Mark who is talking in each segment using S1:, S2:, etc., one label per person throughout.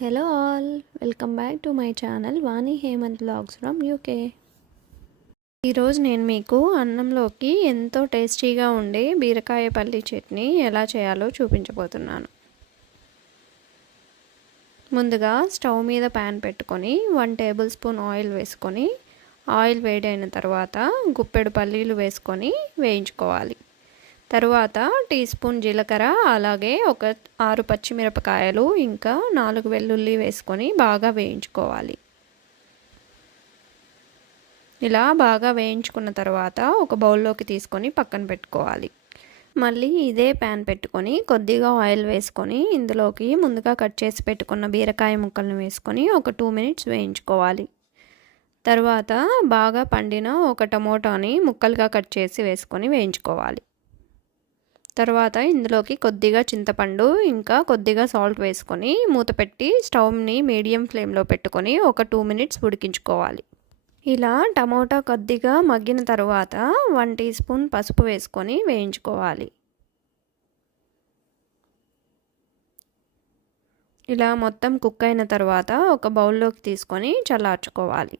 S1: Hello all welcome back to my channel Vani Hemanth vlogs from UK ఈరోజు నేను మీకు అన్నంలోకి ఎంతో టేస్టీగా ఉండే బీరకాయ పల్లి చట్నీ ఎలా చేయాలో చూపించబోతున్నాను. ముందుగా స్టవ్ మీద ప్యాన్ పెట్టుకొని వన్ టేబుల్ స్పూన్ ఆయిల్ వేసుకొని ఆయిల్ వేడైన తర్వాత గుప్పెడు పల్లీలు వేసుకొని వేయించుకోవాలి. తరువాత టీ స్పూన్ జీలకర్ర అలాగే ఒక ఆరు పచ్చిమిరపకాయలు ఇంకా నాలుగు వెల్లుల్లి వేసుకొని బాగా వేయించుకోవాలి. ఇలా బాగా వేయించుకున్న తర్వాత ఒక బౌల్లోకి తీసుకొని పక్కన పెట్టుకోవాలి. మళ్ళీ ఇదే ప్యాన్ పెట్టుకొని కొద్దిగా ఆయిల్ వేసుకొని ఇందులోకి ముందుగా కట్ చేసి పెట్టుకున్న బీరకాయ ముక్కలను వేసుకొని ఒక టూ మినిట్స్ వేయించుకోవాలి. తర్వాత బాగా పండిన ఒక టమోటాని ముక్కలుగా కట్ చేసి వేసుకొని వేయించుకోవాలి. తర్వాత ఇందులోకి కొద్దిగా చింతపండు ఇంకా కొద్దిగా సాల్ట్ వేసుకొని మూత పెట్టి స్టవ్ని మీడియం ఫ్లేమ్లో పెట్టుకొని ఒక టూ మినిట్స్ ఉడికించుకోవాలి. ఇలా టమోటా కొద్దిగా మగ్గిన తర్వాత వన్ టీ స్పూన్ పసుపు వేసుకొని వేయించుకోవాలి. ఇలా మొత్తం కుక్ అయిన తర్వాత ఒక బౌల్లోకి తీసుకొని చల్లార్చుకోవాలి.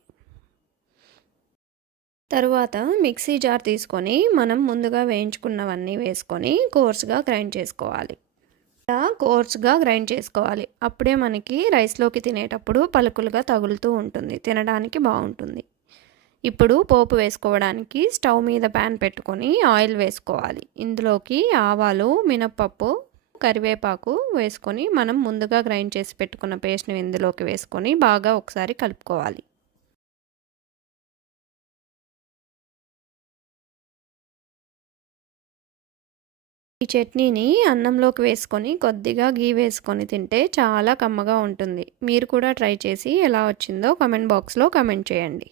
S1: తరువాత మిక్సీ జార్ తీసుకొని మనం ముందుగా వేయించుకున్నవన్నీ వేసుకొని కోర్స్గా గ్రైండ్ చేసుకోవాలి. ఇలా కోర్స్గా గ్రైండ్ చేసుకోవాలి. అప్పుడే మనకి రైస్లోకి తినేటప్పుడు పలుకులుగా తగులుతూ ఉంటుంది. తినడానికి బాగుంటుంది. ఇప్పుడు పోపు వేసుకోవడానికి స్టవ్ మీద ప్యాన్ పెట్టుకొని ఆయిల్ వేసుకోవాలి. ఇందులోకి ఆవాలు మినప్పప్పు కరివేపాకు వేసుకొని మనం ముందుగా గ్రైండ్ చేసి పెట్టుకున్న పేస్ట్ని ఇందులోకి వేసుకొని బాగా ఒకసారి కలుపుకోవాలి. ఈ చట్నీని అన్నంలోకి వేసుకొని కొద్దిగా గీ వేసుకొని తింటే చాలా కమ్మగా ఉంటుంది. మీరు కూడా ట్రై చేసి ఎలా వచ్చిందో కమెంట్ బాక్స్లో కమెంట్ చేయండి.